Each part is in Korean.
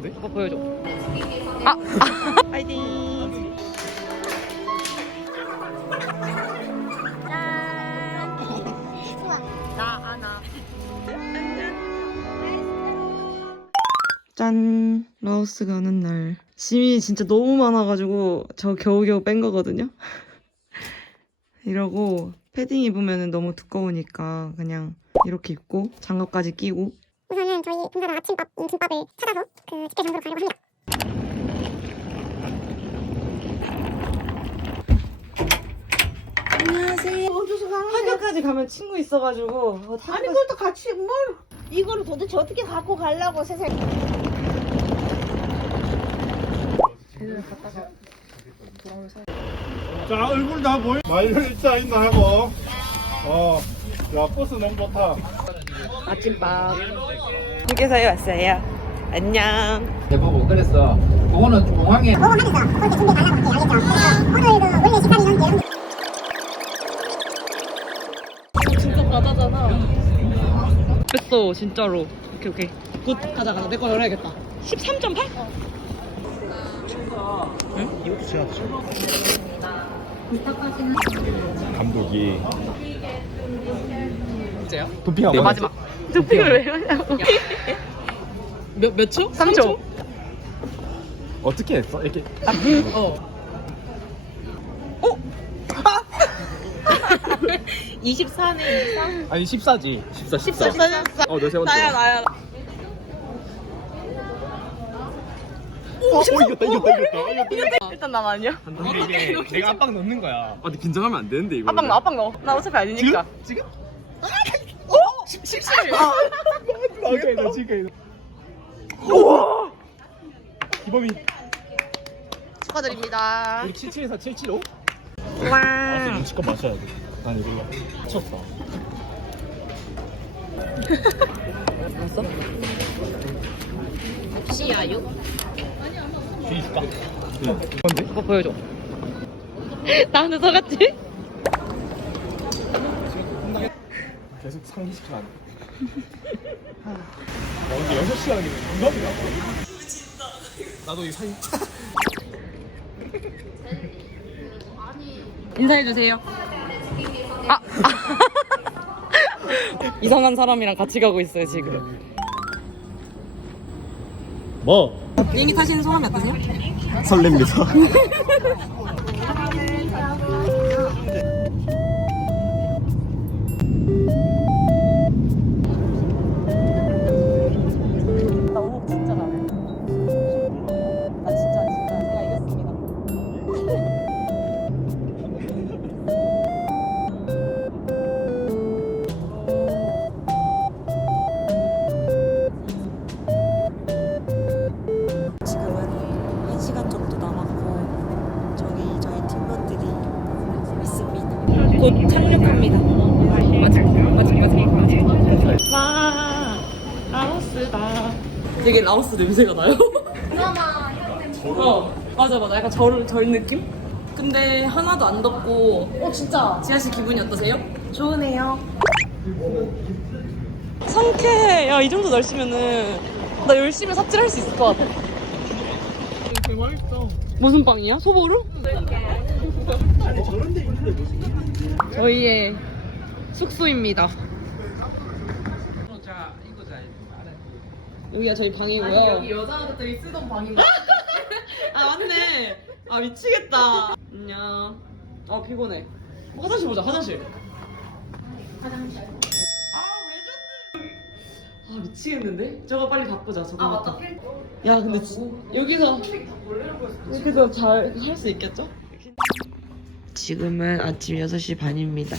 뭔데? 오빠 보여줘. 아! 아. 파이팅! 나 하나. 짠! 라오스 가는 날. 짐이 진짜 너무 많아가지고 저 겨우겨우 뺀 거거든요. 이러고 패딩 입으면 너무 두꺼우니까 그냥 이렇게 입고 장갑까지 끼고 우선은 저희 본사가 아침밥 김밥을 찾아서 그 집회 장소로 가려고 합니다. 학교까지 가면 친구 있어가지고. 어, 아니 그것도 같이 뭘? 이거를 도대체 어떻게 갖고 가려고 세상에. 자 얼굴 다 보여 일자 있나 하고. 어야 버스 너무 좋다. 아침밥 휴게소에 왔어요. 안녕. 대보고 그랬어. 그거는 공항에. 오늘 하면서 그렇게 준비 달라고 이렇게 알겠죠? 그래서 오늘도 원래 식사는 여러분 진짜 바다잖아. 뺐어 진짜로. 오케이 오케이. 굿 가자 가자 내거 열어야겠다. 13.8? 이것도 제가 드셔 감독이. 진짜요? 도핑하고 네 마지막 도핑을 왜 하냐고. 몇, 몇 초? 3초. 어떻게 했어? 이렇게. 어. 24네 24 아니 14지. 14 14 14 어너 세 번째. 나야 나야. 오, 오 이겼다 이겼다 이겼다 이겼다. 일단 난 아니야. 근데 이게 내가 압박 넣는 거야. 아 근데 긴장하면 안 되는데 이거 압박 넣어 압박 넣어. 나 어차피 아니니까. 지금? 어? 17 망했다 지금 우와 기범이 축하드립니다 우리 77에서 775? 와아 눈치껏 마셔야 돼 난 이걸로 미쳤다 알았어? 시야요 쥐 있을까? 응 뭔데? 오빠 보여줘 나한테 속았지? 계속 상기시키면 안 돼. 아, 근데 6시간 하는 게 공감이야. 나도 이 사진. 인사해주세요 아, 아. 이상한 사람이랑 같이 가고 있어요 지금 뭐? 비행기 타시는 소감이 어떠세요? 설렙니다. 라오스 냄새가 나요. 어, 맞아, 맞아. 약간 절, 절 느낌? 근데 하나도 안 덥고. 어, 진짜. 지아 씨 기분이 어떠세요? 좋으네요. 상쾌해. 야, 이 정도 날씨면은 나 열심히 삽질할 수 있을 것 같아. 무슨 빵이야? 소보루? 저희의 숙소입니다. 여기가 저희 방이고요. 여기 여자들이 쓰던 방인가? 아 맞네. 아 미치겠다. 안녕. 아 피곤해. 어, 화장실 보자. 화장실. 화장실. 아 레전드. 아 미치겠는데? 저거 빨리 바꾸자. 저거. 아 맞다. 야 근데 지, 여기서 여기서 잘할 수 있겠죠? 지금은 아침 6시 반입니다.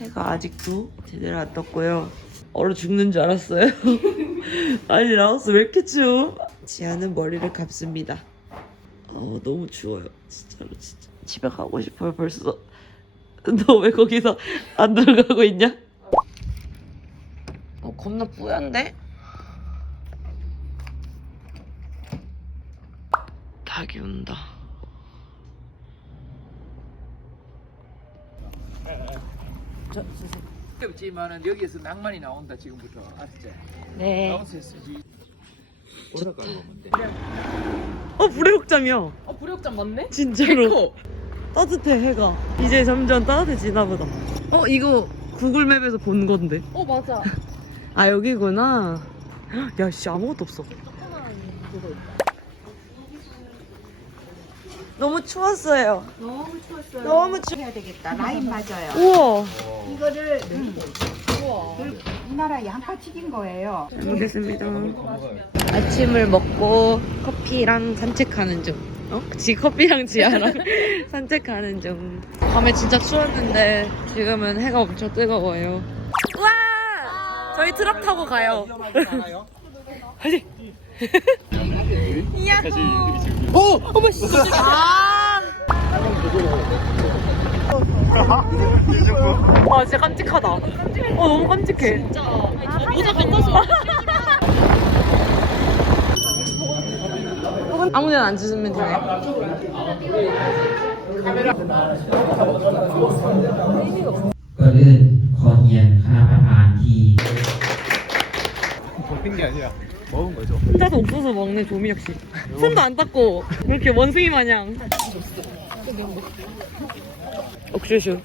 해가 아직도 제대로 안 떴고요. 얼어 죽는 줄 알았어요. 아니 라오스 왜 이렇게 추워? 지아는 머리를 감습니다. 어 너무 추워요. 진짜로 진짜. 집에 가고 싶어요 벌써. 너 왜 거기서 안 들어가고 있냐? 어 겁나 뿌연데? 닭이 온다. 없지만은 여기에서 낭만이 나온다 지금부터 알았지? 네. 라오스에서 이 미쳤다. 뭔데? 어 불의옥잠이야. 어 불욕장 맞네? 진짜로. 따뜻해 해가. 이제 점점 따뜻해지나 보다. 어 이거 구글맵에서 본 건데. 어 맞아. 아 여기구나. 야씨 아무것도 없어. 너무 추웠어요. 너무 추웠어요. 너무 추. 해야 되겠다. 라인 맞아요. 우와. 이거를 우리나라 양파 튀긴 거예요. 잘 먹겠습니다. 아침을 먹고 커피랑 산책하는 중. 어? 지 커피랑 지아랑 산책하는 중. 밤에 진짜 추웠는데 지금은 해가 엄청 뜨거워요. 우와! 저희 트럭 타고 가요. 화이팅! 야호! 오! 어머 씨! 아! 와 진짜 깜찍하다. 어 너무 깜찍해. 진짜. 모자 갖다 줘. 아무데나 앉으시면 되네. ก่อนอื่นขอเรียนคณะประธานที่ 먹는 게 아니라 먹은 거죠. 혼자서 옥수수 먹네 조미혁 씨. 손도 안 닦고 이렇게 원숭이 마냥. 옥슈슈.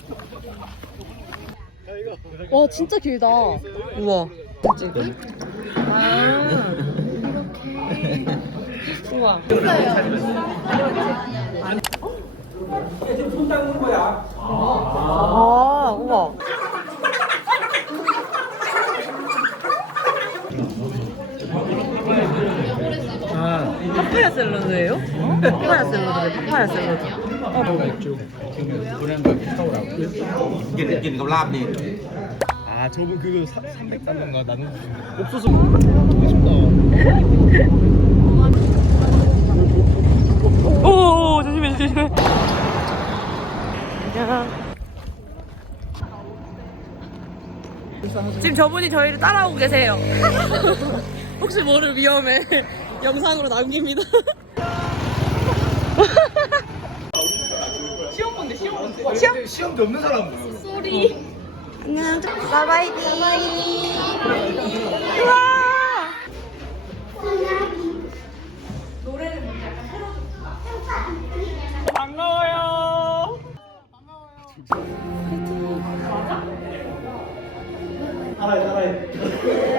와 진짜 길다. 우와. 그치? 아. 우와. 아, 우와. 파파야 샐러드예요? 파파야 샐러드래, 파파야 샐러드. 아 저분 그거 300달러인가 나눠주신 거. 옥수수 먹고 싶다. 오, 조심해, 조심해. 안녕. 지금 저분이 저희를 따라오고 계세요. 혹시 모를 위험에 영상으로 남깁니다. 시험 본데, 시험 본데. 시험? 시험도 없는 사람 뭐야? 안녕. 바이바이. 우와. 반가워요. 따라해 따라해.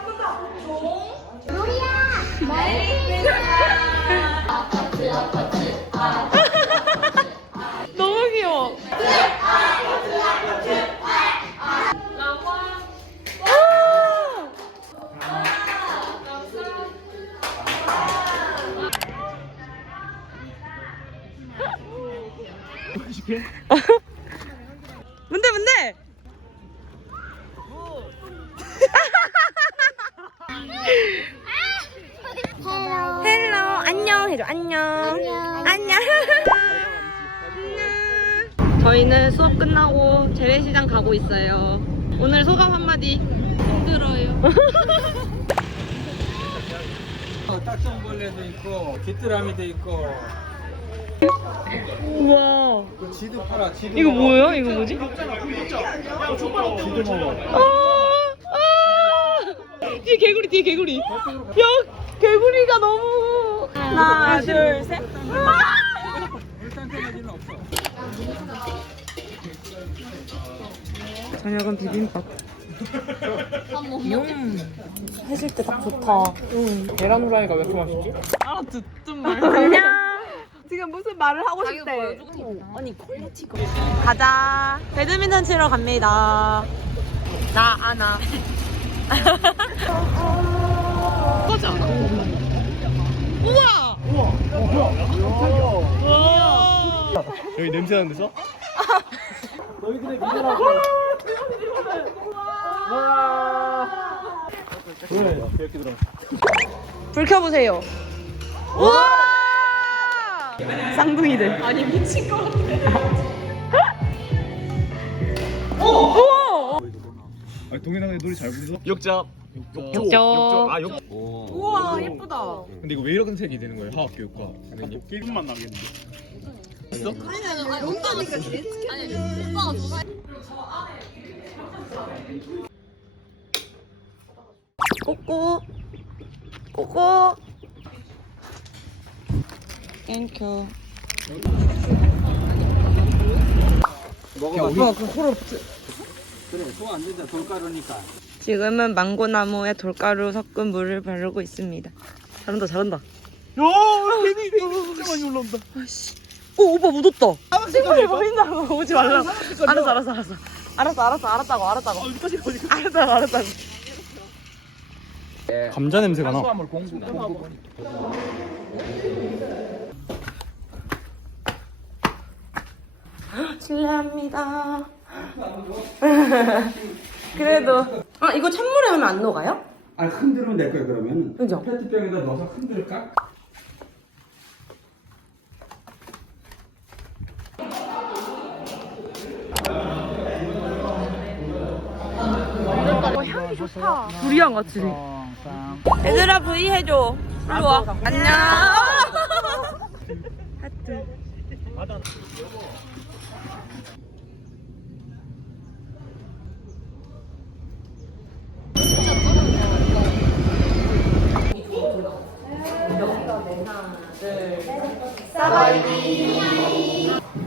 너무 해줘. 안녕. 안녕. 저희는 수업 끝나고 재래시장 가고 있어요. 오늘 소감 한마디. 힘들어요. 딱정벌레도 있고 귀뚜라미도 있고. 우와. 지도 팔아 지도 이거 뭐예요? 이거 뭐지? 지도 먹어 아, 아! 뒤에 개구리 뒤에 개구리. 야 개구리가 너무 하나 둘셋. 물탄테레지는 없어 저녁은 비빔밥. 음. 해질 때 딱 좋다. 계란 후라이가 왜 이렇게 맛있지? 알아듣든 말 안녕. 지금 무슨 말을 하고 싶대? 아니 퀄리티가 가자. 배드민턴 치러 갑니다. 나 아나. 하지 않아? 우와 여기 냄새 나는 데서? 그래 이렇게 들어 불 켜보세요. 우와! 쌍둥이들. 아니 미친 것 같아. 우와! 아 동해남에 노래 잘 부르죠? 욕조. 욕조 아 욕. 우와 예쁘다. 근데 이거 왜 이런 색이 되는 거예요 화학교육과 선생님? 게임만 나겠는데. 있어? 꼬꼬 꼬꼬 땡큐 먹어봐. 그래, 소안 된다. 돌가루니까. 지금은 망고나무에 돌가루 섞은 물을 바르고 있습니다. 잘한다 잘한다. 야 괜히 진짜 많이 올라온다. 아씨. 오 오빠 묻었다. 신발이 보인다고 오지 말라고. 알았어 알았어 알았어. 알았어 알았어 알았다고 알았다고. 알았다고 알았다고. 감자 냄새가 나. 실례합니다 그래도 아 이거 찬물에 하면 안 녹아요? 아, 흔들면 될 거야, 그러면. 그죠? 페트병에다 넣어서 흔들까? 불이랑 같이 얘들아 V 해줘 일로 와 안녕 하트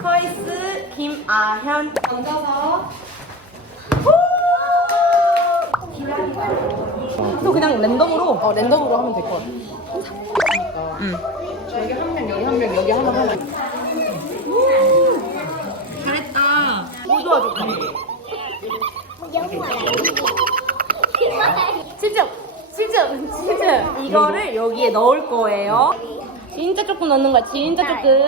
커이스 김 아현 앉아서 또 그냥 랜덤으로 어 랜덤으로 하면 될 것 같아. 응. 여기 한 명, 여기 한 명, 여기 하나 하나. 잘했다 집중! 집중! 집중! 이거를 여기에 넣을 거예요. 진짜 조금 넣는 거야. 진짜 조금.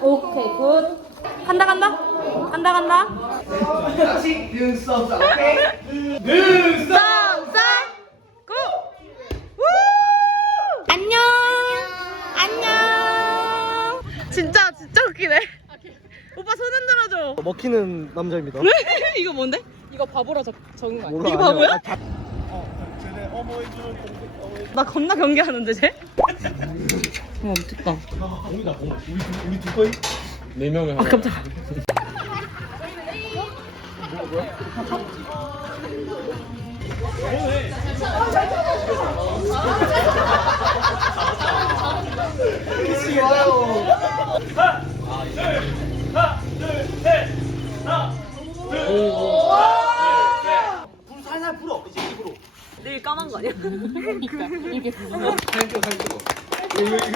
오케이, 굿. 간다, 간다. 간다, 간다. 눈썹, 쌀, 고! 우! 안녕! 안녕! 진짜 진짜 웃기네 오빠 손 흔들어줘 먹히는 남자입니다. 이거 뭔데? 이거 바보라 적, 적은 거 아니야? 이거 바보야? 아, 다- 어, 나 겁나 경계하는데 쟤? 와 미쳤다 공이다 공. 우리 두- 우리 두 거이 네 명을 하고. 깜짝아 살살 풀어 이제 입으로. 내일 까만 거 아니야? 이 거 이거 이거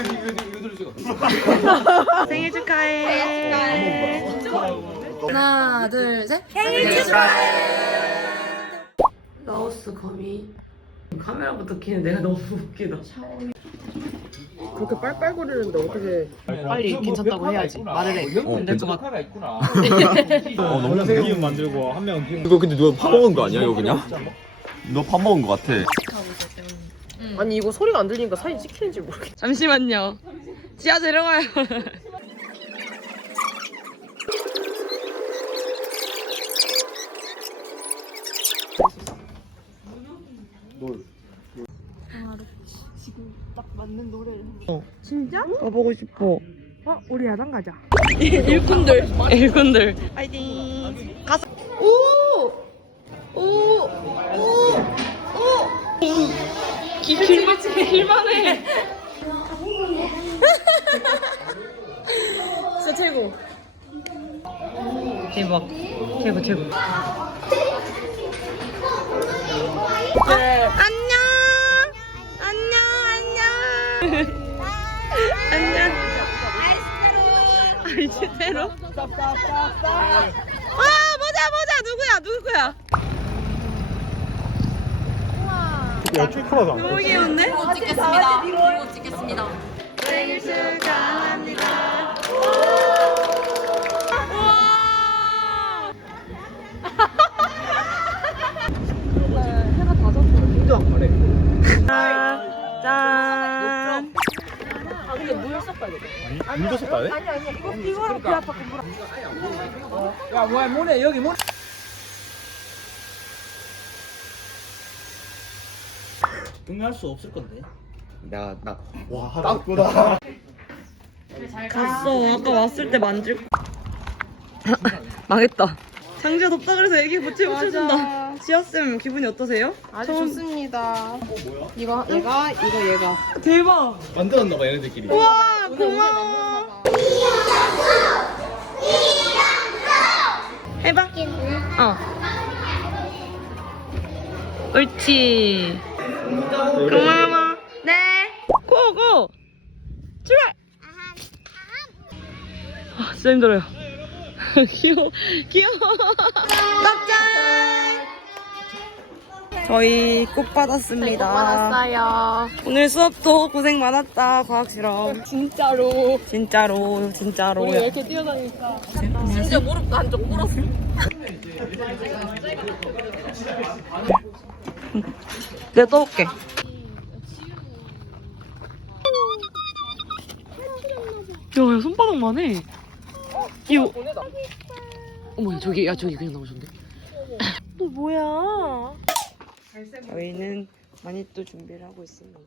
이거 들을 수가 없어. 생일 축하해 하나, 둘, 셋. 라오스 거미 카메라부터 키는 내가 너무 웃기다 그렇게 빨빨거리는데 어떻게 빨리 괜찮다고 해야지. 말을 해. 근데 그만 하나 있구나. 어 너무 기운 만들고 한명 기운. 이거 근데 누가 파 먹은 거 아니야 이거 그냥? 너밥 먹은 거 같아. 아니 이거 소리가 안 들리니까 사진 찍히는지 모르겠어. 잠시만요 지하 내려가요 진짜? 가보고 싶어 어, 우리 야단 가자. 일꾼들 일꾼들 파이팅 가서 오! 오! 오! 오! 길, 길만 길만 해 진짜 최고 대박 최고 최고 안녕 안녕 안녕 안녕 알지대로? 와 보자 보자. 누구야? 누구야 야 쭈크라도 안 너무 귀여운데? 찍겠습니다. 이거 찍겠습니다. 생일 축하합니다 우와 짠. 짠. 아니 물도 섞어야 돼? 야 뭐야 뭐네 여기 뭐 응할 수 없을 건데 와 하다 갔어. 아까 왔을 때 만질. 망했다. 장지가 덥다 그래서 애기 부채 붙여준다. 지아쌤 기분이 어떠세요? 아주 좋습니다. 이거 얘가 이거 얘가. 대박. 만들었나 봐 얘네들끼리 우와 고마워. 해봐. 어. 옳지. 고마워. 네. 고고. 출발. 아 진짜 힘들어요. 귀여워. 귀여워. 깜짝. 저희 꽃 받았습니다. 받았어요. 오늘 수업도 고생 많았다 과학 실험 진짜로 진짜로 진짜로 우리 왜 이렇게 뛰어다니까 진짜 무릎도 한쪽 꿇었어 내가 떠올게. 야 야 손바닥만 해? 이거 어머 저기 야 저기 그냥 나오셨는데? 또 뭐야? 저희는 많이 또 준비를 하고 있습니다